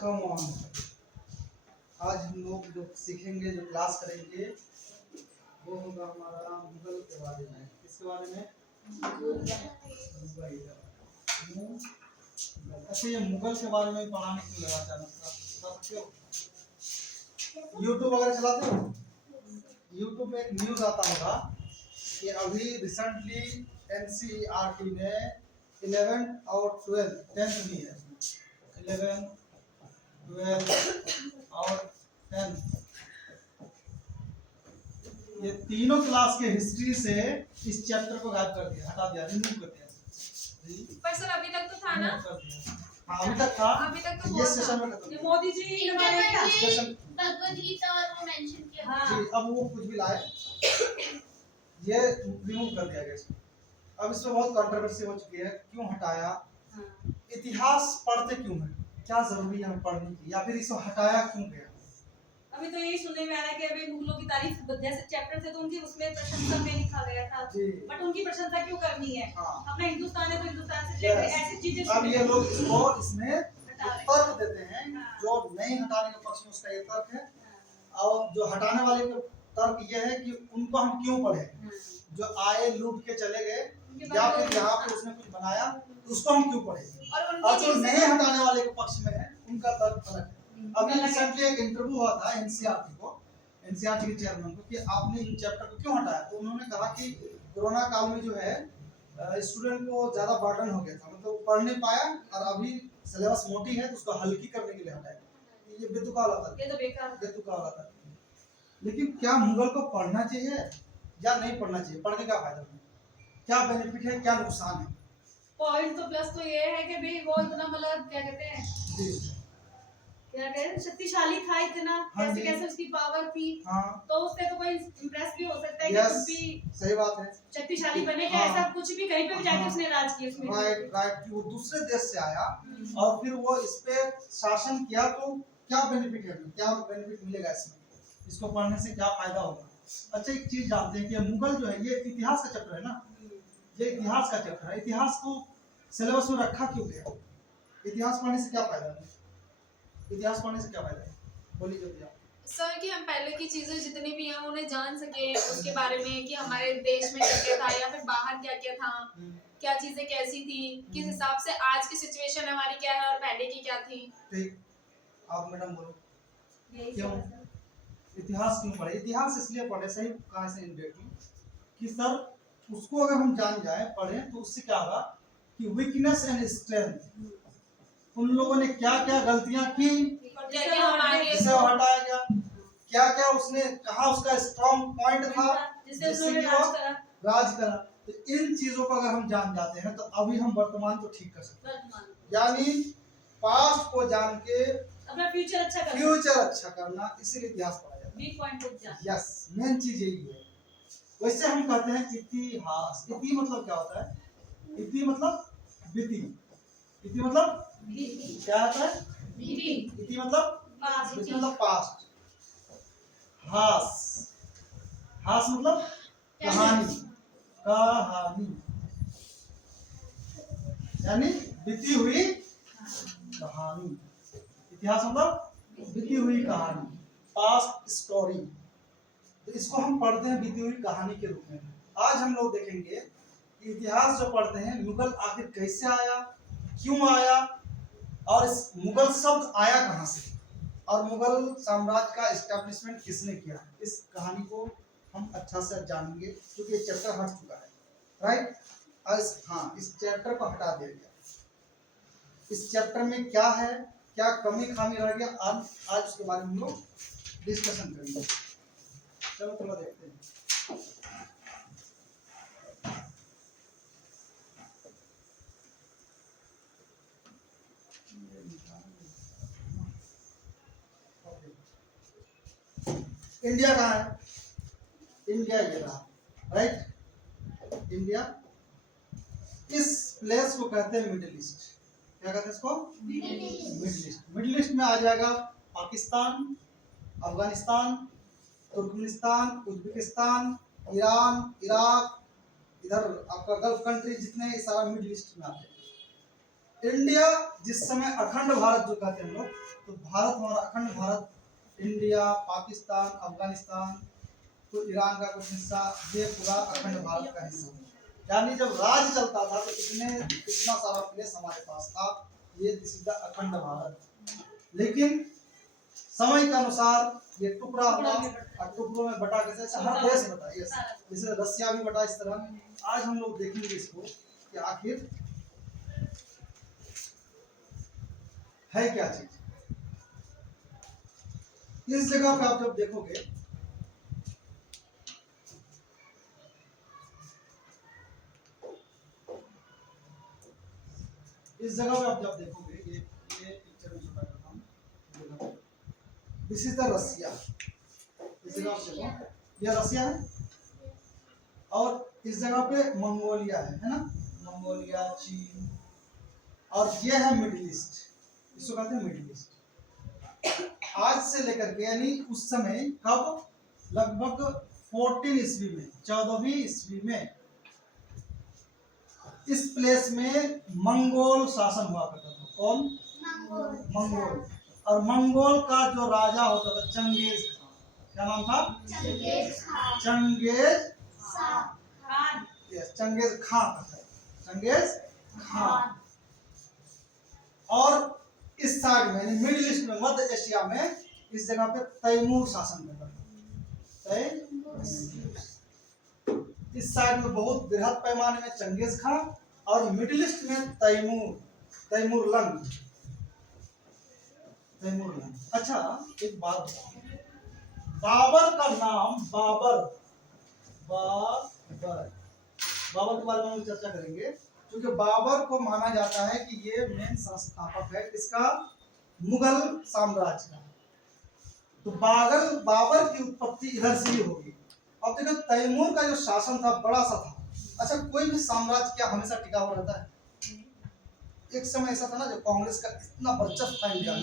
Come on. आज हम लोग जो सीखेंगे, जो क्लास करेंगे, वो होगा हमारा मुगल के बारे में। किसके बारे में? मुगल के बारे में। अच्छा, ये मुगल के बारे में पढ़ाने क्यों लगा अचानक? बता सकते हो? यूट्यूब वगैरह चलाते हो? यूट्यूब में एक न्यूज आता होगा कि अभी रिसेंटली एनसीईआरटी ने 11 और 12 10th भी है, 11 12 और 10 ये तीनों क्लास के हिस्ट्री से इस चैप्टर को गायब कर दिया, हटा दिया, रिमूव कर दिया। पर सर अभी तक तो था ना? हाँ, अभी तक था। अभी तक तो ये सेशन में खत्म। मोदी जी हमारे क्या सेशन भगवद गीता और वो मेंशन किया हाँ। जी, अब वो कुछ भी लाए, ये रिमूव कर दिया गया इसको। अब इसमें बहुत कंट्रोवर्सी हो चुकी है, क्यों हटाया? इतिहास पढ़ते क्यों है? क्या जरूरी है पढ़ने की, या फिर इसको हटाया क्यों गया? अभी तो यही सुनने में आ रहा है कि अभी मुगलों की तारीफ जैसे चैप्टर थे तो उनकी उसमें प्रशंसा में लिखा गया था, बट उनकी प्रशंसा क्यों करनी है? हाँ। अपना हिंदुस्तान है तो हिंदुस्तान से रिलेटेड ऐसी चीजें अब ये लोग इसको इसमें तर्क देते हैं, हाँ। जो नहीं हटाने के पक्ष में उसका ये तर्क है, और जो हटाने वाले का तर्क ये है कि उनको हम क्यों पढ़े, जो आए लूट के चले गए, या फिर यहाँ पे उसने कुछ बनाया तो उसको हम क्यों पढ़े। और जो नहीं हटाने वाले के पक्ष में है, उनका तर्क अलग है। अभी रिसेंटली एक इंटरव्यू हुआ था एनसीईआरटी के चेयरमैन को कि आपने इन चैप्टर को क्यों हटाया, तो उन्होंने कहा कि कोरोना काल में जो है स्टूडेंट को ज्यादा बर्डन हो गया था, मतलब पढ़ नहीं पाया, और अभी सिलेबस मोटी है तो उसको हल्की करने के लिए हटाया। ये बेतुका वाला था, ये तो बेतुका वाला था। लेकिन क्या मुगल को पढ़ना चाहिए या नहीं पढ़ना चाहिए? पढ़ के क्या फायदा है, क्या बेनिफिट है, क्या नुकसान है? पॉइंट तो प्लस तो ये है कि भाई वो इतना मतलब क्या कहते हैं, क्या कहते हैं, शक्तिशाली था इतना, कैसे कैसे उसकी पावर थी। हाँ। तो उससे तो कोई इम्प्रेस भी हो सकता है कि यस, कुछ भी सही बात है, शक्तिशाली बने क्या? हाँ। ऐसा कुछ भी कहीं पे भी जाके हाँ। उसने राज किया उसमें। राइट राइट, वो दूसरे देश से आया और फिर वो इस पे शासन किया, तो क्या बेनिफिट है, क्या बेनिफिट मिलेगा इसमें, इसको पढ़ने से क्या फायदा होगा? अच्छा, एक चीज जानते हैं कि मुगल जो है ये इतिहास का चैप्टर है ना, ये इतिहास का चैप्टर है। इतिहास को सिलेबस में रखा क्यों गया? इतिहास पढ़ने से क्या फायदा है? इतिहास पढ़ने से क्या फायदा है? बोलिए जो आप। सर कि हम पहले की चीजें जितनी भी हैं उन्हें जान सके, उसके बारे में कि हमारे देश में क्या क्या था या फिर बाहर क्या क्या था, क्या चीजें कैसी थी, किस हिसाब से आज की सिचुएशन हमारी क्या है और पहले की क्या थी। ठीक, आप मैडम बोलो क्यों इतिहास क्यों पढ़े? इतिहास इसलिए पढ़े, सही कहा से कि सर उसको अगर हम जान जाए, पढ़ें, तो उससे क्या होगा कि वीकनेस एंड स्ट्रेंथ, उन लोगों ने क्या क्या गलतियां की जैसे हमारे जिसे हटाया गया, क्या क्या उसने कहा उसका स्ट्रॉन्ग पॉइंट था जिससे जिससे उन्होंने कि वो राज करा। राज करा। तो इन चीजों को अगर हम जान जाते हैं तो अभी हम वर्तमान को ठीक कर सकते हैं, यानी पास्ट को जान के अपना फ्यूचर अच्छा करना, फ्यूचर अच्छा करना, इसीलिए इतिहास पढ़ा जाता है। वीक पॉइंट को जान। यस, मेन चीज यही है। वैसे हम कहते हैं इतिहास, इति मतलब क्या होता है? इति मतलब बीती, इति मतलब क्या होता है? इति मतलब पास्ट। इति मतलब पास्ट। हास, हास मतलब कहानी, कहानी यानी बीती हुई कहानी। इतिहास मतलब बीती हुई कहानी, पास्ट स्टोरी। तो इसको हम पढ़ते हैं बीती हुई कहानी के रूप में। आज हम लोग देखेंगे कि इतिहास जो पढ़ते हैं, मुगल आखिर कैसे आया, क्यों आया, और इस मुगल शब्द आया कहाँ से, और मुगल साम्राज्य का एस्टैब्लिशमेंट किसने किया। इस कहानी को हम अच्छा से जानेंगे, क्योंकि ये चैप्टर हट चुका है, राइट। हाँ, इस चैप्टर को हटा दिया गया। इस चैप्टर में क्या है, क्या कमी खामी रह गया, आज उसके बारे में हम लोग डिस्कशन करेंगे। चलो थोड़ा देखते हैं। इंडिया कहाँ है? इंडिया ये रहा, राइट। इंडिया, इस प्लेस को कहते हैं मिडिल ईस्ट। क्या कहते हैं इसको? Middle east. मिडिल ईस्ट में आ जाएगा Pakistan, Afghanistan, Turkmenistan, Uzbekistan, Iran, Iraq, इधर आपका गल्फ कंट्री, जितने सारा मिडिल ईस्ट में आते हैं। इंडिया जिस समय अखंड भारत जो कहते हैं हम लोग, तो भारत हमारा अखंड भारत, इंडिया, पाकिस्तान, अफगानिस्तान, तो ईरान का कुछ हिस्सा, ये पूरा अखंड भारत का हिस्सा है। यानी जब राज चलता था तो कितना सारा प्लेस हमारे पास था, ये दिस इज द अखंड भारत। लेकिन समय के अनुसार ये टुकड़ा हुआ और टुकड़ों में बटा, कैसे ऐसे हर देश में बटा, यस, जैसे रसिया भी बटा इस तरह। आज हम लोग देखेंगे इसको कि आखिर है क्या चीज। इस जगह पे आप जब देखोगे, इस जगह पे आप जब देखोगे, ये पिक्चर में छोटा करता हूं, दिस इज द रसिया। इस जगह आप देखो, ये रसिया है, और इस जगह पे मंगोलिया है ना, मंगोलिया, चीन, और ये है मिडिल ईस्ट, इसको कहते हैं मिडिल ईस्ट। आज से लेकर के, यानी उस समय कब, लगभग 14 ईस्वी में, 14वीं ईस्वी में इस प्लेस में मंगोल शासन हुआ करता था। कौन? मंगोल। और मंगोल का जो राजा होता था चंगेज खान, क्या नाम था? Genghis Khan. Yes, Genghis Khan, Genghis Khan. और इस साइड में, यानी मिडिल ईस्ट में, मध्य एशिया में, इस जगह पे तैमूर शासन करता था। इस साइड में बहुत बृहद पैमाने में चंगेज खान, और मिडिल ईस्ट में तैमूर लंग। अच्छा, एक बात बताओ, बाबर का नाम, बाबर के बारे में हम चर्चा करेंगे, क्योंकि बाबर को माना जाता है कि ये मेन संस्थापक है इसका, मुगल साम्राज्य का। तो बाबर की उत्पत्ति इधर से ही होगी। अब देखो, तैमूर का जो शासन था बड़ा सा था। अच्छा, कोई भी साम्राज्य क्या हमेशा टिका हुआ रहता है? एक समय ऐसा था ना, जब कांग्रेस का इतना वर्चस्व था इंडिया में,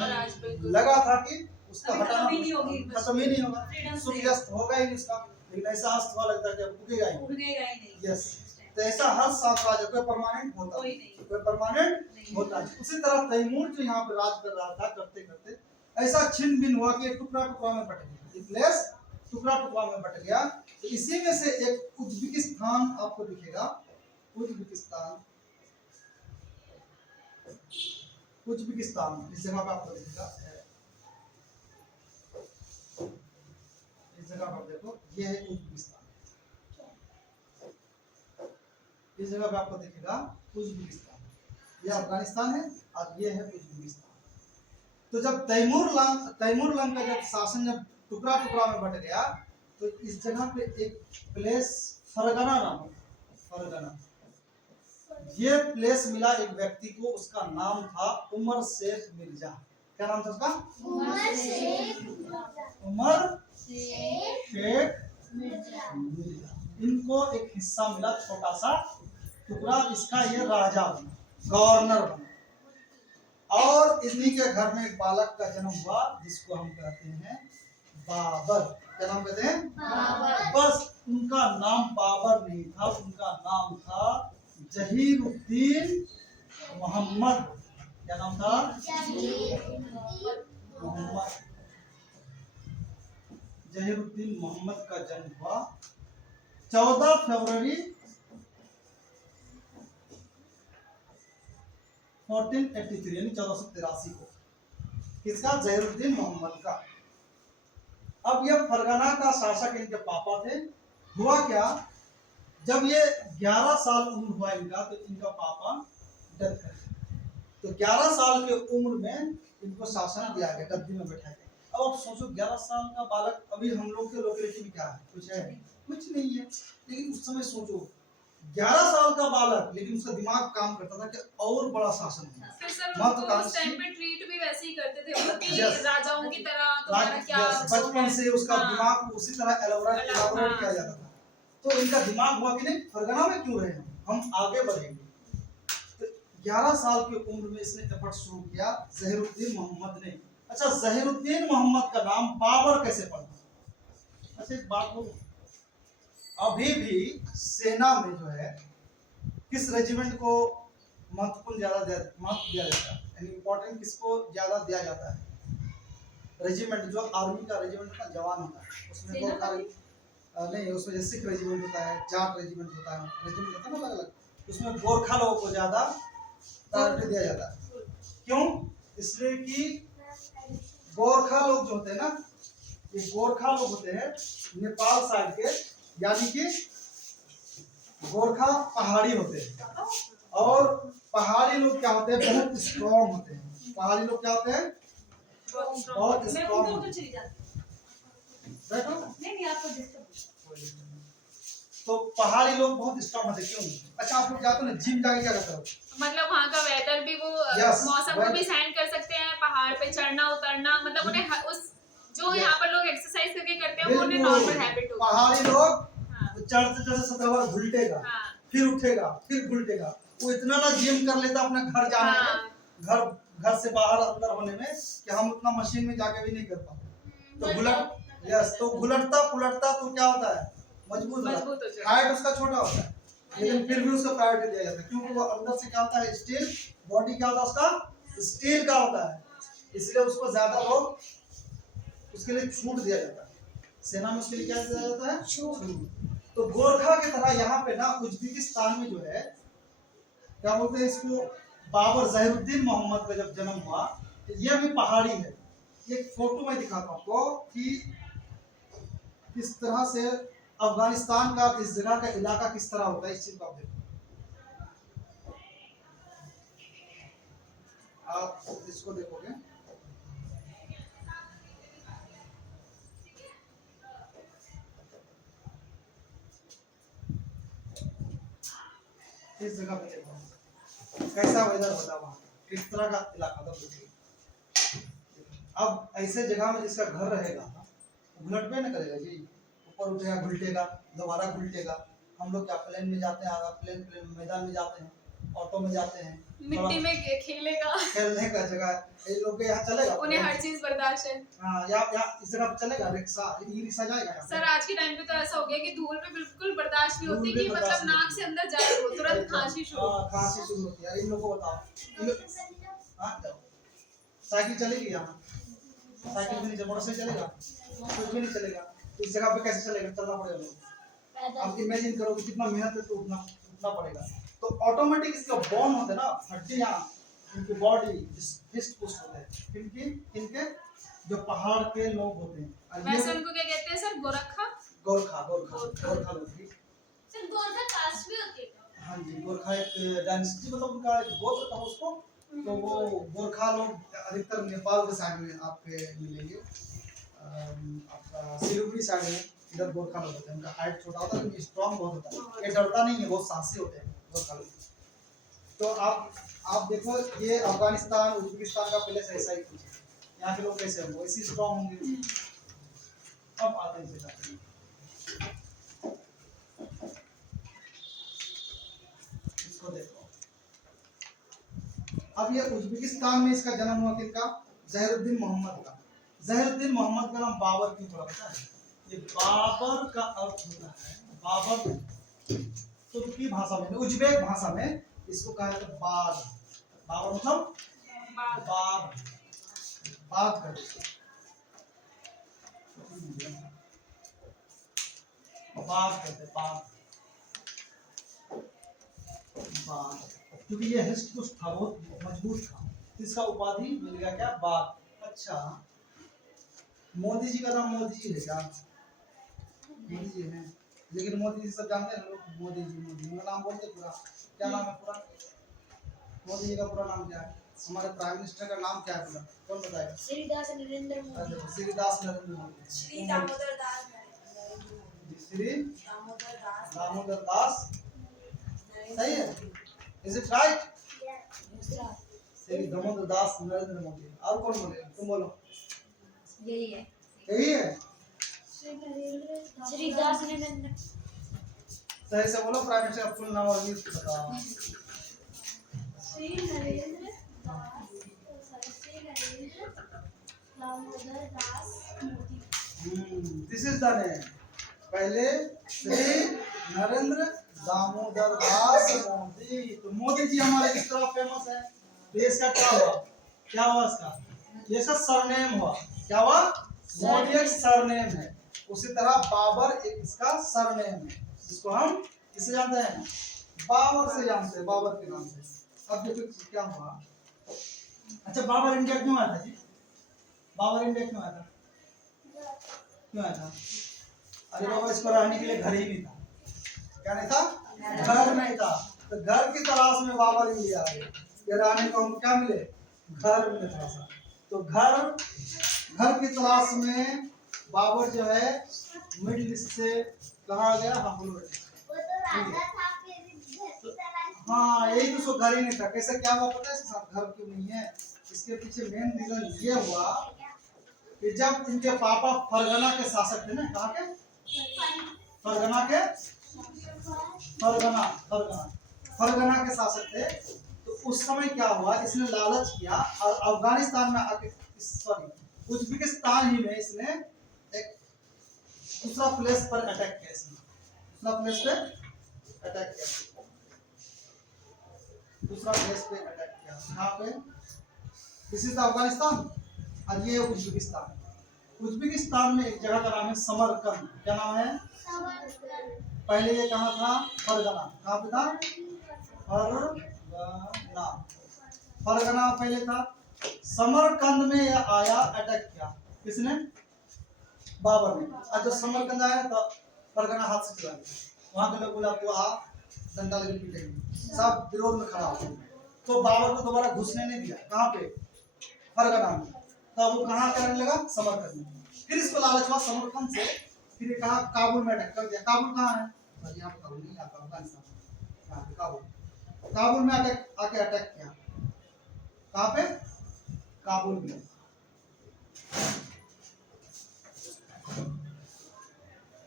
लगा था कि उसका हटाना खत्म ही नहीं होगा, सूर्यास्त होगा ही नहीं उसका। लेकिन ऐसा अस्त हुआ लगता है कि अब उगेगा ही नहीं। यस, तो ऐसा हर साम्राज्य कोई परमानेंट होता है, कोई परमानेंट होता है। उसी तरह तैमूर जो यहाँ पे राज कर रहा था, करते करते ऐसा छिन्न भिन्न हुआ कि टुकड़ा टुकड़ा में बट गया, ये प्लेस टुकड़ा टुकड़ा में बट गया। तो इसी में से एक उज्बेकिस्तान आपको दिखेगा, उज्बेकिस्तान, इस जगह पे आपको दिखेगा, इस जगह पर देखो, ये है उज्बेकिस्तान, इस जगह पे आपको दिखेगा उज्बेकिस्तान, ये अफगानिस्तान है और ये है उज्बेकिस्तान। तो जब तैमूर लंग का जब शासन जब टुकड़ा टुकड़ा में बट गया, तो इस जगह पे एक प्लेस फरगना नाम, फरगना, ये प्लेस मिला एक व्यक्ति को, उसका नाम था उमर शेख मिर्जा। क्या नाम था उसका? उमर शेख मिर्जा। इनको एक हिस्सा मिला, छोटा सा टुकड़ा, इसका ये राजा बना, गवर्नर बना। और इन्हीं के घर में एक बालक का जन्म हुआ, जिसको हम कहते हैं बाबर। क्या नाम कहते हैं? बाबर। बस उनका नाम बाबर नहीं था, उनका नाम था जहीरुद्दीन मोहम्मद। क्या नाम था? मोहम्मद, जहीरुद्दीन मोहम्मद का जन्म हुआ 14 फरवरी 1483, यानी 1483 को। किसका? जहीरुद्दीन मोहम्मद का। अब ये फरगना का शासक इनके पापा थे। हुआ क्या, जब ये 11 साल उम्र हुआ इनका, तो इनका पापा डेथ कर गए। तो 11 साल के उम्र में इनको शासन दिया गया, गद्दी में बैठाया गया। अब आप सोचो, 11 साल का बालक, अभी हम लोग के लोकेलिटी में क्या है? कुछ है? कुछ नहीं है। लेकिन उस समय सोचो, 11 साल का बालक, लेकिन उसका दिमाग काम करता था कि और बड़ा शासन है। फिर सर उनको उस टाइम पे ट्रीट भी वैसे ही करते थे वो कि राजाओं की तरह, तुम्हारा क्या, बचपन से उसका दिमाग उसी तरह एलाबोरेट किया जाता था। तो इनका दिमाग हुआ कि नहीं, फरगना में क्यों रहे हम आगे बढ़ेंगे। तो 11 साल की उम्र में इसने एफर्ट शुरू किया, जहीरुद्दीन मोहम्मद ने। अच्छा, जहीरुद्दीन मोहम्मद का नाम बाबर कैसे पड़ा? अच्छा, एक बात बोलो, अभी भी सेना में जो है, किस रेजिमेंट को महत्व दिया जाता है, यानी इम्पोर्टेंट किसको ज्यादा दिया जाता है? रेजिमेंट, जो आर्मी का रेजिमेंट का जवान होता है उसमें गोरखा नहीं, उसमें जैसे सिख रेजिमेंट होता है, जाट रेजिमेंट होता है, रेजिमेंट होता है ना अलग अलग, उसमें गोरखा लोगों को ज्यादा प्रायोरिटी दिया जाता है। क्यों? इसलिए कि गोरखा लोग जो होते हैं ना, ये गोरखा लोग होते हैं नेपाल साइड के, यानी कि गोरखा पहाड़ी होते हैं, और पहाड़ी लोग क्या होते हैं? बहुत स्ट्रॉन्ग होते हैं। पहाड़ी लोग क्या होते हैं? बहुत मैं स्ट्रॉन्ग। उनको तो चली जाती बैठो। नहीं आपको डिस्टर्ब तो पहाड़ी लोग बहुत स्ट्रॉन्ग होते हैं। क्यों? अच्छा, आप लोग जाते हो ना जिम जाके क्या करते हो? मतलब वहाँ का वेदर भी वो Yes, मौसम को भी सहन कर सकते हैं, पहाड़ पे चढ़ना उतरना, मतलब उन्हें उस जो यहाँ पर लोग एक्सरसाइज करके करते हैं वो उन्हें नॉर्मल हैबिट होती है। पहाड़ी लोग हाँ। चढ़ते चढ़ते 17 बार घुलटेगा, हाँ। फिर उठेगा, फिर घुलटेगा। वो इतना ना जिम कर लेता अपना घर जाने हाँ। में, घर से बाहर अंदर होने में, कि हम उतना मशीन में जाके भी नहीं कर पाते। तो घुलटता पुलटता तो क्या होता है? मजबूत मजबूत हो होता जाता है। हाइट उसका छोटा होता है, लेकिन फिर भी उसको प्रायोरिटी दिया जाता है, क्योंकि वो अंदर से क्या होता है? स्टील बॉडी क्या होता है उसका? स्टील का होता है, इसलिए उसको ज्यादा लोग उसके लिए छूट दिया जाता है। सेना में उसके लिए क्या दिया जाता है? छूट। तो गोरखा की तरह यहाँ पे ना उज्बेकिस्तान में जो है, क्या बोलते हैं इसको, बाबर जहीरुद्दीन मोहम्मद का जब जन्म हुआ, तो ये भी पहाड़ी है। एक फोटो मैं दिखाता हूँ आपको कि किस तरह से अफगानिस्तान का इस जगह का इलाका किस तरह होता है, इस चीज को आप देखो। आप इसको देखोगे, इस जगह पे देखो कैसा वेदर होता है वहाँ, किस तरह का इलाका था। अब ऐसे जगह में जिसका घर रहेगा घुलट पे न करेगा जी, ऊपर उठेगा घुलटेगा, दोबारा घुलटेगा। हम लोग क्या प्लेन में जाते हैं, प्लेन मैदान में जाते हैं, ऑटो में जाते हैं, मिट्टी में खेलेगा, खेलने का जगह है। ये लोग के यहाँ चलेगा, उन्हें हर चीज बर्दाश्त है। हाँ, यहाँ इस जगह पे चलेगा रिक्शा, ई रिक्शा जाएगा यहाँ पे? सर आज के टाइम पे तो ऐसा हो गया कि धूल पे बिल्कुल बर्दाश्त नहीं होती, धूल भी कि बर्दाश्त मतलब नाक से अंदर जाए वो तुरंत खांसी शुरू। हाँ, खांसी शुरू होती है। इन लोगों को बताओ, हाँ जाओ, साइकिल चलेगी यहाँ? साइकिल भी नहीं चलेगा, मोटरसाइकिल चलेगा? कुछ भी नहीं चलेगा। इस जगह पे कैसे चलेगा? चलना पड़ेगा लोग। आप इमेजिन करो कि कितना मेहनत है, तो उठना पड़ेगा। तो ऑटोमेटिक इसका बोन होते हैं ना, हड्डियां, इनकी बॉडी हिस्ट पुस्ट होते हैं, इनके जो पहाड़ के लोग होते हैं। वैसे उनको क्या कहते हैं सर? गोरखा? गोरखा लोग भी। सिर्फ गोरखा कास्ट भी होती है। हाँ जी, गोरखा एक डायनेस्टी, मतलब उनका एक गोत्र था उसको। तो वो गोरखा लोग अधिकतर नेपाल के साइड में आपके मिलेंगे, आपका सिलीगुड़ी साइड में इधर गोरखा लोग होते हैं। उनका हाइट छोटा होता है लेकिन स्ट्रॉन्ग बहुत होता है, ये डरता नहीं है, बहुत साहसी होते हैं गोरखा लोग। तो आप देखो, ये अफगानिस्तान उज्बेकिस्तान का प्लेस ऐसा ही कुछ है। यहाँ के लोग कैसे होंगे? वैसे स्ट्रॉन्ग होंगे। अब आते हैं इसको देखो। अब ये उज्बेकिस्तान में इसका जन्म हुआ किसका? जहीरुद्दीन मोहम्मद का। जहीरुद्दीन मोहम्मद का नाम बाबर क्यों पड़ा पता है? ये बाबर का अर्थ होता है, बाबर तुर्की भाषा में, उज्बेक भाषा में इसको कहा जाता है बाग। बाबर मतलब बाग कर बाग कहते बाग, क्योंकि ये हिस्ट पुस्ट था, बहुत मजबूत था, इसका उपाधि मिल गया क्या? बाग। अच्छा, मोदी जी का नाम मोदी जी है क्या? मोदी जी है, लेकिन मोदी जी सब जानते हैं लोग, मोदी जी उनका नाम बोलते पूरा, क्या नाम है पूरा? मोदी जी का पूरा नाम क्या है? हमारे प्राइम मिनिस्टर का नाम क्या है पूरा? कौन बताएगा? श्रीदास नरेंद्र मोदी। श्रीदास नरेंद्र मोदी। श्री दामोदर दास। श्री दामोदर दास। दामोदर दास, सही है? Is it right? Shri Damodar Das Narendra Modi. और कौन बोलेगा? तुम बोलो। यही है। यही है? श्रीदास नरेंद्र। सही से बोलो, प्राइम मिनिस्टर का फुल नाम और न्यूज़ बताओ। Shri Narendra Das, Shri Narendra Damodar Das Modi. This is the name. पहले श्री नरेंद्र दामोदर दास मोदी। तो मोदी जी हमारे किस तरह फेमस है, तो इसका क्या हुआ, क्या हुआ इसका, ये इसका सरनेम हुआ, क्या हुआ, मोदी एक सरनेम है। उसी तरह बाबर एक इसका सरनेम है, जिसको हम किससे जानते हैं, बाबर से जानते हैं, बाबर के नाम से। अब देखो क्या हुआ। अच्छा बाबर इंडिया क्यों आया था जी, बाबर इंडिया क्यों आया था, क्यों आया था? अरे बाबा इसको रहने के लिए घर ही नहीं था, क्या नहीं था, घर नहीं था। तो घर की तलाश में बाबर इंडिया आए, ये रहने को हमको क्या मिले, घर मिले थोड़ा सा। तो घर की तलाश में बाबर जो है मिडिल ईस्ट से कहा गया, हाँ बोलो। हाँ यही तो, उसको घर ही नहीं था। कैसे क्या हुआ पता है इसके साथ, घर क्यों नहीं है, इसके पीछे मेन रीजन ये हुआ कि जब इनके पापा फरगना के शासक थे ना, कहाँ के, फरगना के, फरगना के शासक थे। तो उस समय क्या हुआ, इसने लालच किया और अफगानिस्तान में आके, सॉरी उज्बेकिस्तान ही में इसने एक दूसरा प्लेस पर अटैक किया, इसने दूसरा प्लेस पे अटैक किया, दूसरा प्लेस पे अटैक किया। यहाँ पे दिस इज अफगानिस्तान और ये उज्बेकिस्तान। उज्बेकिस्तान में एक जगह का नाम है समरकंद, क्या नाम है, पहले ये कहाँ था, फरगना, कहाँ पे था, फरगना पहले था। समरकंद में यह आया, अटैक किया, किसने, बाबर ने। और जब समरकंद आया तो फरगना हाथ से चला गया, वहां के लोग बोला तो आ डंडा लेके पीटेंगे, सब विरोध में खड़ा हो। तो बाबर को दोबारा घुसने नहीं दिया, कहाँ पे, फरगना में। तब वो कहाँ करने लगा, समरकंद में। फिर इसको लालच हुआ समरकंद से, फिर ये कहा काबुल में अटैक कर दिया। काबुल कहाँ है, यहाँ पे काबुल नहीं, आता अफगानिस्तान, यहाँ पे काबुल। काबुल में आके अटैक किया, कहाँ पे, काबुल में।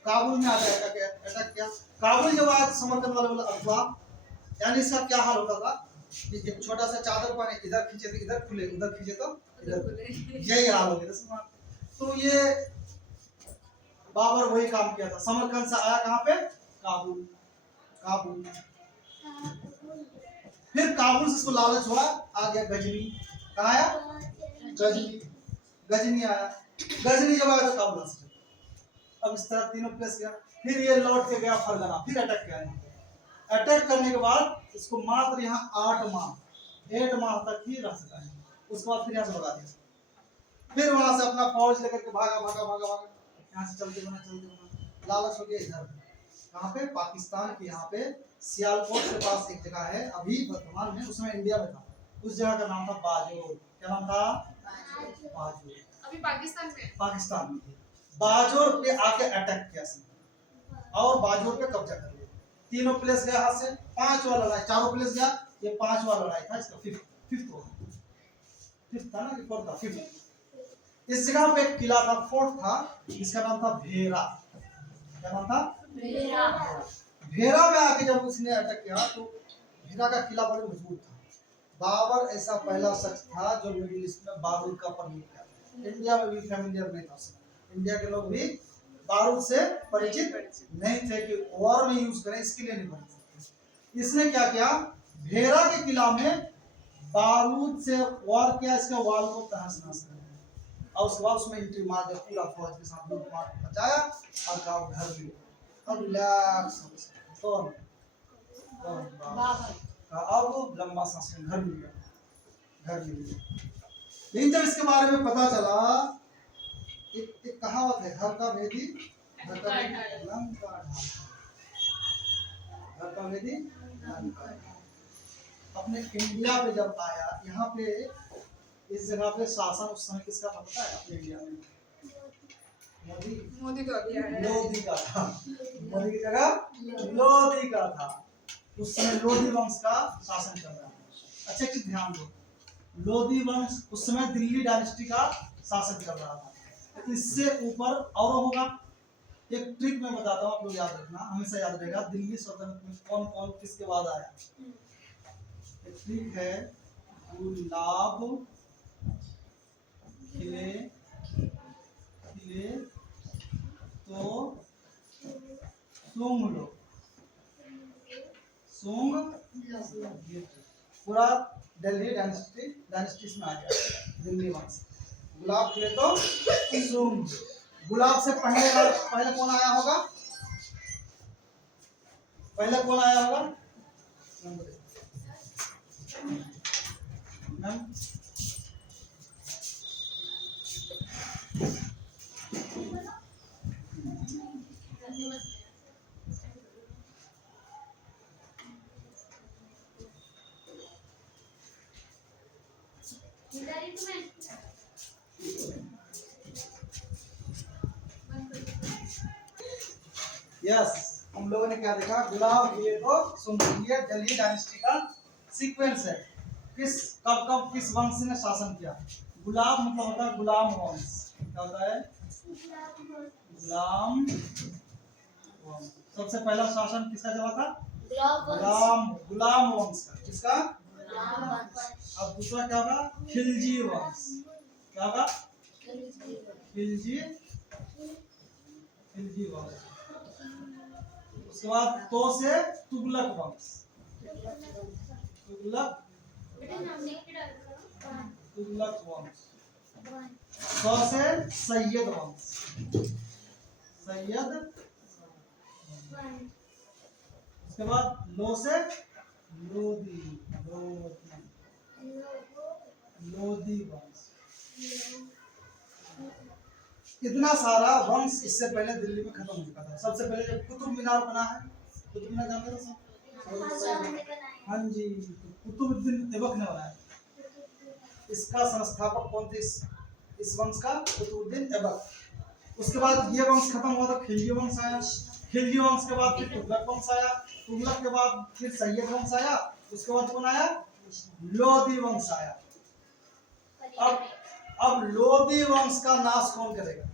काबुल में आके अटैक किया। काबुल जब आया तो समरकंद वाले बोला अफवाह, यानी इसका क्या हाल होता था कि एक छोटा सा चादर पाने, इधर खींचे तो इधर खुले, उधर खींचे तो इधर खुले, यही हाल हो गया। तो ये बाबर वही काम किया था, समरकंद से आया कहाँ पे, काबुल, काबुल। फिर काबुल से इसको लालच हुआ, आ गया गजनी, कहाँ आया, गजनी, गजनी आया। गजनी जब आया तो काबुल से, अब इस तरह तीनों प्लेस गया। फिर ये लौट के गया फरगना, फिर अटैक किया। अटैक करने के बाद इसको मात्र यहाँ 8 माह तक ही रह सका है, उसके बाद फिर यहाँ से भगा दिया। फिर वहां से अपना फौज लेकर के भागा, यहाँ से चलते बना लालच हो गया इधर, कहाँ पे, पाकिस्तान के यहाँ पे सियालकोट के पास एक जगह है अभी वर्तमान में, उसमें इंडिया में था, उस जगह का नाम था बाजोर। क्या नाम था, बाजोर, अभी पाकिस्तान में, पाकिस्तान में। बाजोर पे आके अटैक किया और बाजोर पे कब्जा कर लिया। तीनों प्लेस गया हाथ से, 5वां लड़ाई, चारों प्लेस गया, ये 5वां लड़ाई था इसका, फिफ्थ था ना कि फोर्थ था, फिफ्थ। इस जगह पे एक किला था, फोर्ट था, जिसका नाम था भेरा। क्या नाम था, भेरा में आके जब उसने अटैक किया तो भेरा का किला बड़े मजबूत था। बाबर ऐसा पहला शख्स था जो मिडिल ईस्ट में बारूद का प्रयोग किया। इंडिया में भी फैमिलियर नहीं था, इंडिया के लोग भी बारूद से परिचित नहीं थे कि वॉर में यूज करें, इसके लिए नहीं बने। इसने क्या किया, भेरा के किला में बारूद से वॉर किया, इसके वॉल को तहस नहस कर दिया और उसके बाद उसमें एंट्री मार दिया, पूरा फौज के साथ लूट मार बचाया और गाँव घर में। अब रिलैक्स, कौन अब लंबा सांस, घर मिल गया, घर मिल गया। लेकिन जब इसके बारे में पता चला, एक कहावत है, घर का भेदी लंका ढाल, घर का भेदी लंका ढाल। अपने इंडिया पे जब आया, यहाँ पे इस जगह पे शासन उस समय किसका था पता है, अपने इंडिया में, मोदी तो अभी आया है, लोधी का था। मोदी की जगह लोधी का था। उस समय लोधी वंश का शासन चल रहा था। अच्छा कि ध्यान दो, लोधी वंश उस समय दिल्ली डायनेस्टी का शासन चल रहा था। तो इससे ऊपर और होगा, एक ट्रिक मैं बताता हूँ, आप लोग याद रखना, हमेशा याद रहेगा। दिल्ली सल्तनत में कौन कौन किसके बाद आया, एक ट्रिक है, गुलाब खिले खिले तो सुन लो, पूरा दिल्ली डायनेस्टी में आ गया, दिल्ली वंश। गुलाब खिले तो सुम। गुलाब से पहले कौन आया होगा? पहले कौन आया होगा? मैम यस, हम लोगों ने क्या देखा? गुलाब ये तो सुंदर दिल्ली डायनेस्टी का सीक्वेंस है। कब कब किस वंश ने शासन किया? गुलाब मतलब होता है गुलाम वंश। क्या होता है? गुलाम वंश। सबसे पहला शासन किसका चला था? गुलाम वंश का। किसका? अब दूसरा क्या होगा? खिलजी वंश। क्या होगा? खिलजी वंश। उसके बाद तो से तुगलक वंश। तुगलक वंश। सौ से सैयद वंश। सैयद। उसके बाद लो से लोदी। लोदी वंश। इतना सारा वंश इससे पहले दिल्ली में खत्म हो चुका था। सबसे पहले जब कुतुब मीनार बना है, कुतुब मीनार जानते हो सब? हाँ जी, कुतुबुद्दीन ऐबक ने बनाया। इसका संस्थापक कौन थे इस वंश का? कुतुबुद्दीन ऐबक। उसके बाद ये वंश खत्म हुआ तो खिलजी वंश आया। खिलजी वंश के बाद फिर तुगलक वंश आया। तुगलक के बाद फिर सैयद वंश आया। उसके बाद कौन आया? लोदी वंश आया। अब लोदी वंश का नाश कौन करेगा?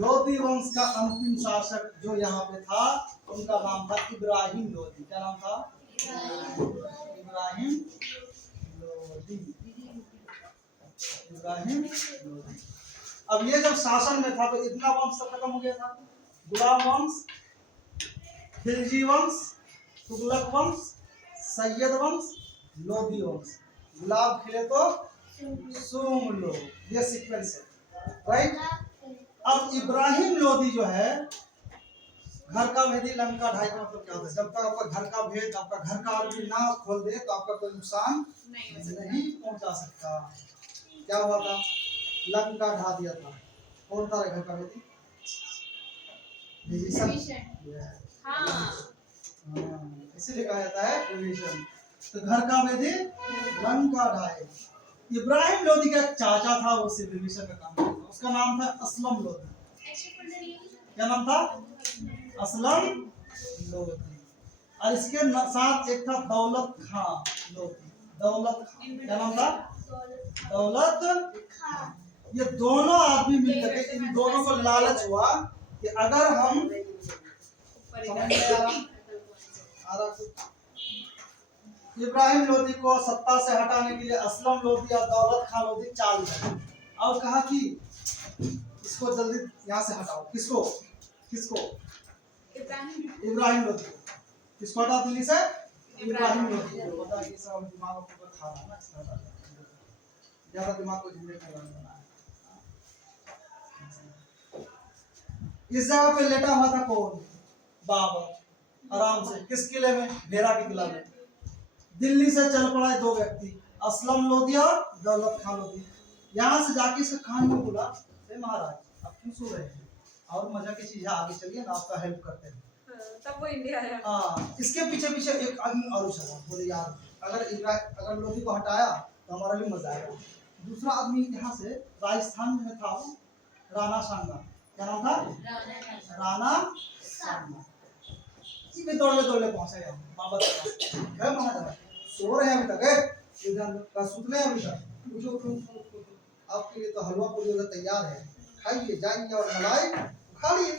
लोदी वंश का अंतिम शासक जो यहाँ पे था, उनका नाम था इब्राहिम लोदी। क्या नाम था? इब्राहिम लोदी। इब्राहिम लोदी। अब ये जब शासन में था तो इतना वंश सब खत्म हो गया था। गुलाम वंश, खिलजी वंश, तुगलक वंश, सैयद वंश, लोदी वंश। गुलाब खिले तो सुम लो, ये सीक्वेंस है, राइट। अब इब्राहिम लोदी जो है, घर का भेदी लंका ढाई का मतलब क्या होता है? जब तक आपका घर का भेद, आपका घर का आदमी ना खोल दे तो आपका कोई नुकसान नहीं पहुंचा सकता। क्या हुआ था? लंका ढा दिया था। कौन था घर का भेदी? इसीलिए कहा जाता है विभीषण। तो घर का भेदी लंका ढाए। इब्राहिम लोदी का चाचा था, वो विभीषण का काम करता था। उसका नाम था असलम लोदी। क्या नाम था? असलम लोदी। और इसके साथ एक था दौलत खां लोदी। दौलत खां। क्या नाम था? दौलत खां। ये दोनों आदमी मिलकर के, इन दोनों को लालच हुआ कि अगर हम इब्राहिम लोदी को सत्ता से हटाने के लिए असलम लोदी और दौलत खां लोदी चाल दी और कहा कि इसको जल्दी यहाँ से हटाओ। किसको? इब्राहिम लोदी। किसको हटाओ दिल्ली से? इब्राहिम लोदी। पता है ये सब दिमाग को खा रहा है ना, ज्यादा दिमाग को जिंदगी में लगाना है। इस जगह पे लेटा हुआ था कौन? बाबर। आराम से किस किले में? भेरा के किला में। दिल्ली से चल पड़ा है दो व्यक्ति, असलम लोदी और दौलत खां लोदी। यहाँ से जाके इसका खान को बोला, महाराज आप क्यों सो रहे हैं? और मजा की चीज है, आगे चलिए ना, आपका हेल्प करते हैं। तब वो इंडिया आया। हाँ, इसके पीछे पीछे एक आदमी और चला। बोले यार अगर लोदी को हटाया तो हमारा भी मजा आएगा। दूसरा आदमी यहाँ से राजस्थान में था, राणा सांगा। क्या नाम था? राणा सांगा। दौड़े पहुंचे बाबा सो रहे हैं अभी तक, सुतले अभी तक। आपके लिए तो हलवा पूरी तैयार है, खाइए जाइए और मलाई खा लिए।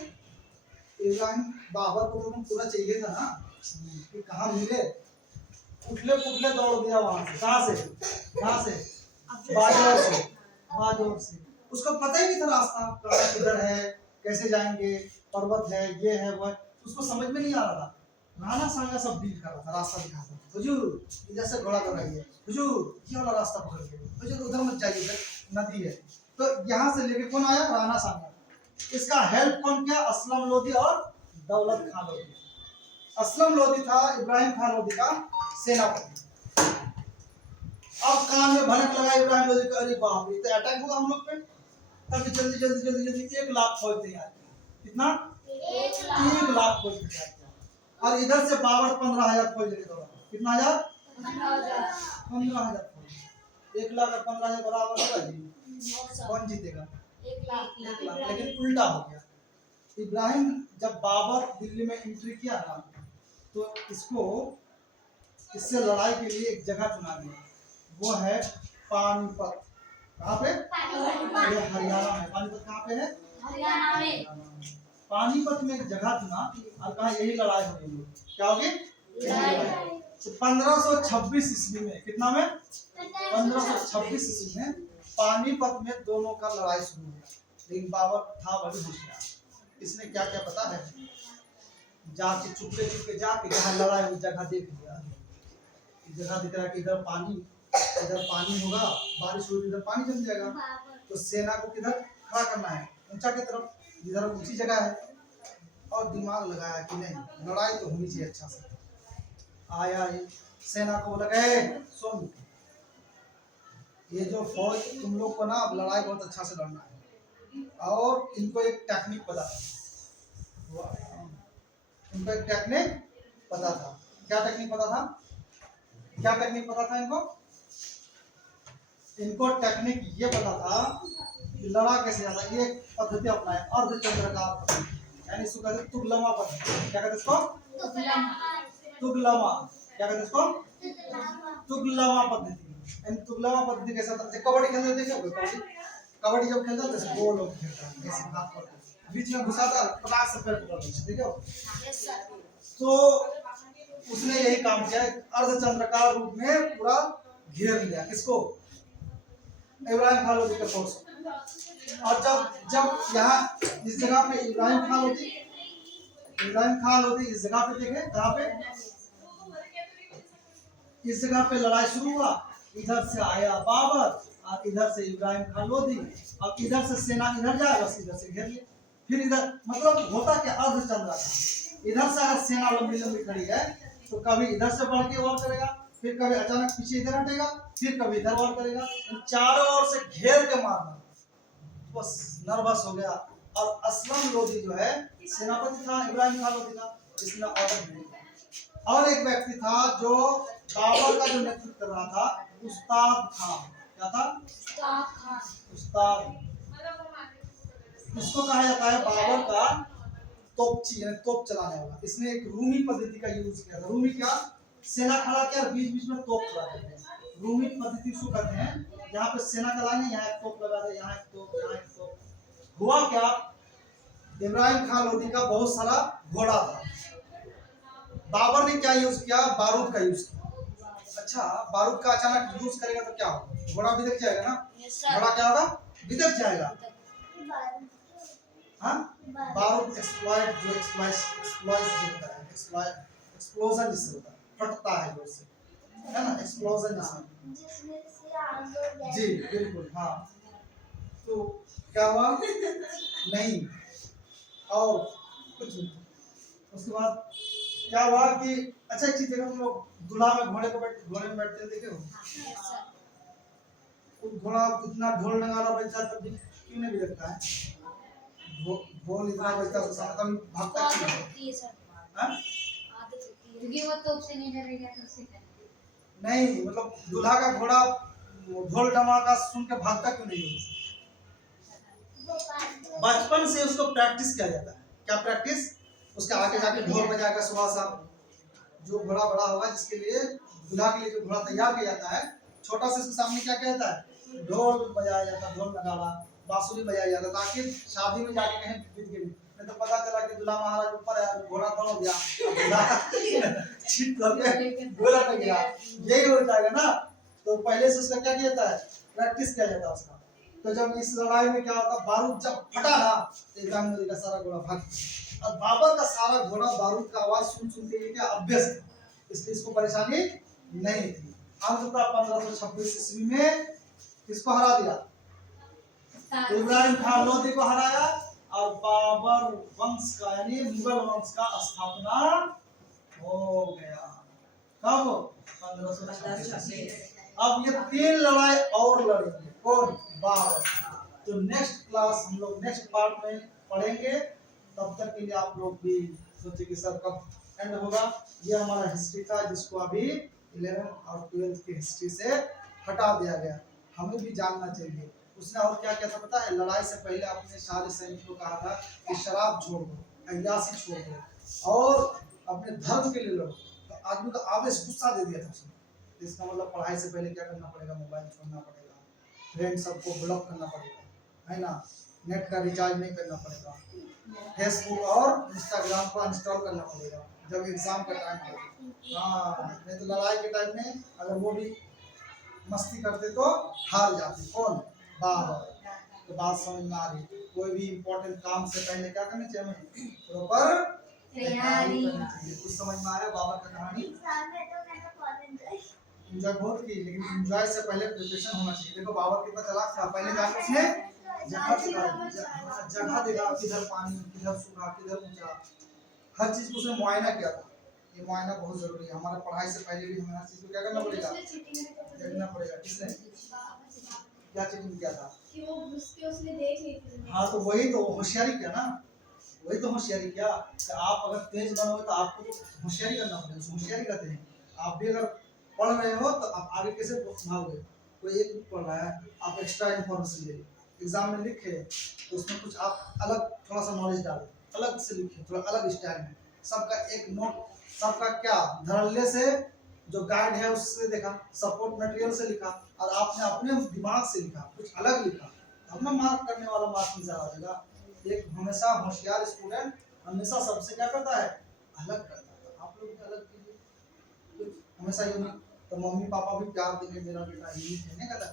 इब्राहिम बाबर को तो पूरा चाहिए था ना कि कहाँ मिले। उठले दौड़ दिया वहां से। कहाँ से? बाजोर से। उसको पता ही नहीं था रास्ता कहाँ किधर है, कैसे जाएंगे, पर्वत है, ये है वो है, उसको समझ में नहीं आ रहा था। राणा सांगा सब डील कर रहा था, रास्ता दिखा रहा था। हुजूर इधर से घोड़ा दौड़ाइए, हुजूर ये वाला रास्ता पकड़िए, हुजूर उधर मत जाइए, इधर नदी है। तो यहाँ से लेके कौन आया? राणा सांगा। इसका हेल्प कौन किया? असलम लोधी और दौलत खान लोधी। असलम लोधी था इब्राहिम खान लोधी का सेनापति। अब कान में भनक लगा इब्राहिम लोधी का, अरे बाप रे, तो अटैक होगा हम लोग पे। तब जल्दी जल्दी जल्दी जल्दी 1 लाख फौज तैयार किया। कितना? 1 लाख फौज तैयार किया। और इधर से बाबर 15,000 फौज लेके दौड़ा। कितना हजार? 15,000 फौज। 1 लाख और 15,000 बराबर होगा जी? कौन जीतेगा? 1 लाख। 1 लाख। लेकिन उल्टा हो गया। इब्राहिम जब बाबर दिल्ली में एंट्री किया ना, तो इससे लड़ाई के लिए एक जगह चुना गया, वो है पानीपत। कहाँ पे? ये हरियाणा में। पानीपत कहाँ पे है? हरियाणा में। पानीपत में एक जगह चुना और कहा यही लड़ाई होगी। क्या होगी? तो 1526 ईस्वी में, कितना में? 1526 ईस्वी में पानीपत में दोनों का लड़ाई शुरू हुआ। लेकिन बाबर था बड़ी होशियार। इसने क्या क्या पता है? जाके चुपके चुपके जाके जहाँ लड़ाई उस जगह देख लिया। जगह दिख रहा है कि इधर पानी होगा, बारिश होगी, इधर पानी जम जाएगा। तो सेना को किधर खड़ा करना है? ऊंचा की तरफ, जिधर ऊंची जगह है। और दिमाग लगाया कि नहीं, लड़ाई तो होनी चाहिए अच्छा से। आया ये सेना को बोला, सुन, ये जो फौज तुम लोग को ना, अब लड़ाई बहुत अच्छा से लड़ना है। और इनको एक टेक्निक पता था। इनको एक टेक्निक पता था। क्या टेक्निक पता था? क्या टेक्निक पता था इनको? इनको टेक्निक ये पता था कि लड़ा कैसे जाता है। ये पद्धति अपनाए, अर्धचंद्राकार पद्धति, यानी इसको कहते हैं तुगलमा पद्धति। क्या कहते हैं इसको? तुगलमा। क्या कहते हैं इसको? तुगलमा पद्धति। यानी तुगलमा पद्धति कैसा था? कबड्डी खेलते देखे हो? कबड्डी जब खेलता था गोल होकर खेलता है, ऐसे हाथ पर बीच में घुसाता, पटाख से पैर पकड़ देता, देखे हो? तो उसने यही काम किया, अर्धचंद्राकार रूप में पूरा घेर लिया। किसको? इब्राहिम खान लोधी के फौज। और जब यहाँ इस जगह पे इब्राहिम खान लोधी इस जगह पे देखे, कहाँ पे? इस जगह पे लड़ाई शुरू हुआ। इधर से आया बाबर और इधर से इब्राहिम खान लोधी, और इधर से सेना इधर जाए, बस इधर से घेर लिया। फिर इधर, मतलब होता क्या? अर्धचंद्राकार। इधर से अगर सेना लंबी लंबी खड़ी है तो कभी इधर से बढ़ के वार करेगा, फिर कभी अचानक पीछे इधर हटेगा, फिर कभी इधर वार करेगा। चारों ओर से घेर के मारना। बस नर्वस हो गया। और असलम लोधी जो है सेनापति था, इब्राहिम खान लोधी का, इसने ऑर्डर दिया। और एक व्यक्ति था जो बाबर का जो नेतृत्व कर रहा था, उस्ताद खान। क्या था? उस्ताद। इसको कहा जाता है बाबर का तोपची, यानी तोप चलाने वाला। इसने एक रूमी पद्धति का यूज किया था। रूमी क्या? सेना खड़ा किया, बीच बीच में तोप चला देते हैं। रूमी पद्धति उसको कहते हैं। यहाँ पे सेना का लाइन है, यहाँ एक तोप लगा दे, यहाँ एक तोप, यहाँ एक तोप। हुआ क्या? इब्राहिम खान लोधी का बहुत सारा घोड़ा था। बाबर ने क्या यूज किया? बारूद का यूज किया। अच्छा, बारूद का अचानक यूज करेगा तो क्या होगा? घोड़ा बिदक जाएगा ना। घोड़ा क्या होगा? बिदक जाएगा। हाँ, बारूद एक्सप्लॉइट जो एक्सप्लोजन जिससे होता है, फटता है जोर से, है ना? एक्सप्लोजन जिसमें जी बिल्कुल। हाँ, तो क्या हुआ? नहीं, और कुछ नहीं। उसके बाद क्या हुआ कि अच्छा, एक चीज देखो, तुम लोग दूल्हा में घोड़े में बैठते देखे हो? घोड़ा इतना ढोल नगाड़ा बजता है, तब क्यों नहीं बिगड़ता है? ढोल इतना बजता है, उसका मतलब भागता क्यों है? क्योंकि वो तोप से नहीं डरेगा, तो उससे नहीं, मतलब दूल्हा का घोड़ा ढोल धमाका सुन के भागता क्यों नहीं है? बचपन से उसको प्रैक्टिस किया जाता है। क्या प्रैक्टिस? उसके आगे जाके ढोल बजाएगा सुबह शाम। जो घोड़ा बड़ा होगा, जिसके लिए दूल्हा के लिए जो घोड़ा तैयार किया जाता है, छोटा से उसके सामने क्या किया जाता है? ढोल बजाया जाता है, ढोल नगाड़ा, बांसुरी बजाया जाता है, ताकि शादी में जाके कहीं बीत गई नहीं तो पता चला कि दूल्हा महाराज ऊपर है, घोड़ा दौड़ गया, छिट करके गोला गया, यही हो जाएगा ना। तो पहले से उसका क्या किया जाता है? प्रैक्टिस किया जाता है उसका। तो जब इस लड़ाई में क्या होता, बारूद जब फटा ना तो इब्राहिम लोधी का सारा घोड़ा भाग गया। और बाबर का सारा घोड़ा बारूद का आवाज सुन सुन के ये क्या अभ्यस्त था, इसलिए इसको परेशानी नहीं थी। अंततः 1526 ईस्वी में किसको हरा दिया, इब्राहिम खान लोधी को हराया और बाबर वंश का यानी मुगल वंश का स्थापना हो गया। कब? 1526। अब ये 3 लड़ाई और लड़ेंगे, कौन? बाबर। तो नेक्स्ट क्लास हम लोग नेक्स्ट पार्ट में पढ़ेंगे। तब तक के लिए आप लोग भी सोचे कि सर कब एंड होगा। ये हमारा हिस्ट्री था जिसको अभी 11 और 12 की हिस्ट्री से हटा दिया गया। हमें भी जानना चाहिए उसने और क्या क्या था पता है। लड़ाई से पहले अपने सारे सैनिकों को कहा था कि शराब छोड़ दो, अय्याशी छोड़ दो और अपने धर्म के लिए लड़ो। तो आदमी का आवेश गुस्सा दे दिया था उसने। इसका मतलब पढ़ाई से पहले क्या करना पड़ेगा, मोबाइल छोड़ना पड़ेगा, फ्रेंड सबको ब्लॉक करना पड़ेगा, है ना, नेट का रिचार्ज नहीं करना पड़ेगा, फेसबुक और इंस्टाग्राम को इंस्टॉल करना पड़ेगा जब एग्जाम का टाइम हो। हाँ, नहीं तो लड़ाई के टाइम में अगर वो भी मस्ती करते तो हार जाते। कौन? बाबर। तो बात समझ में आ रही। कोई भी इम्पोर्टेंट काम से पहले क्या करना चाहिए हमें, प्रॉपर तैयारी करनी चाहिए। कुछ समझ में आया बाबर का कहानी? एंजॉय बहुत की, लेकिन एंजॉय से पहले प्रिपरेशन होना चाहिए। देखो बाबर कितना चालाक था, पहले जाके उसने जगह देखा, किधर पानी, किधर सूखा, किधर ऊंचा, हर चीज को उसने मुआयना किया था। ये मुआयना बहुत जरूरी है। हमारा पढ़ाई से पहले भी हमें हर चीज को क्या करना पड़ेगा, देखना पड़ेगा। किसने क्या चीटिंग किया था कि वो घुस के उसने देख ली थी। हाँ, तो वही तो होशियारी किया ना, वही तो होशियारी किया। कि आप अगर तेज बनोगे तो आपको तो होशियारी करना पड़ेगा, होशियारी कहते हैं। आप भी अगर पढ़ रहे हो तो आप आगे कैसे भागोगे। कोई एक बुक पढ़ रहा है, आप एक्स्ट्रा इन्फॉर्मेशन ले, एग्जाम में लिखे तो उसमें कुछ आप अलग थोड़ा सा नॉलेज डालो, अलग से लिखे, थोड़ा अलग स्टाइल में। सबका एक नोट, सबका क्या धड़ल्ले से जो गाइड है उससे देखा, सपोर्ट मटेरियल से लिखा, और आपने अपने दिमाग से लिखा, कुछ अलग लिखा, तब ना मार्क करने वाला मार्क में ज्यादा आ जाएगा। एक हमेशा होशियार स्टूडेंट हमेशा सबसे क्या करता है, अलग करता है। आप लोग भी अलग कीजिए, हमेशा यूनिक। तो मम्मी पापा भी प्यार देंगे, मेरा बेटा यूनिक है, नहीं कहता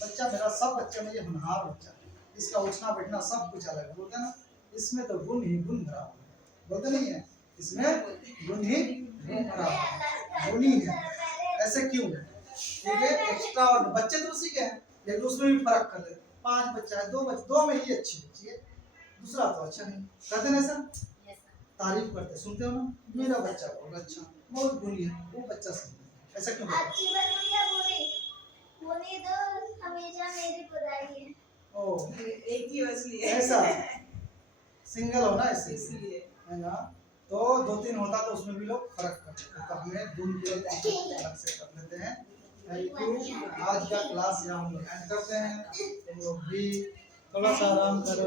बच्चा मेरा, सब बच्चे में ये होनहार बच्चा है, इसका उठना बैठना सब कुछ अलग है। बोलते हैं ना, इसमें तो गुण ही गुण भरा हुआ है, बोलते नहीं है, इसमें गुण ही गुण भरा हुआ है, गुण ही है। ऐसे क्यों है? ठीक है, एक्स्ट्रा और बच्चे तो उसी के हैं, लेकिन उसमें भी फर्क कर ले। 5 बच्चा है, 2 बच्चे, 2 में ही अच्छी बच्ची है, दूसरा तो अच्छा नहीं। कहते ना सर, तारीफ करते सुनते हो ना, मेरा बच्चा बहुत अच्छा, बहुत गुणी है, वो बच्चा सही। ऐसा क्यों? अच्छी बनूं या बुरी? बुरी तो हमेशा मेरी बुराई है। ओ, एक ही असली है। ऐसा सिंगल हो ना इसलिए, है ना। तो 2-3 होता तो उसमें भी लोग फर्क करते, तो हमें गुण के अलग से कर लेते हैं। Thank you. आज का क्लास यहाँ हम लोग एंड करते हैं। तुम लोग भी थोड़ा सा आराम करो।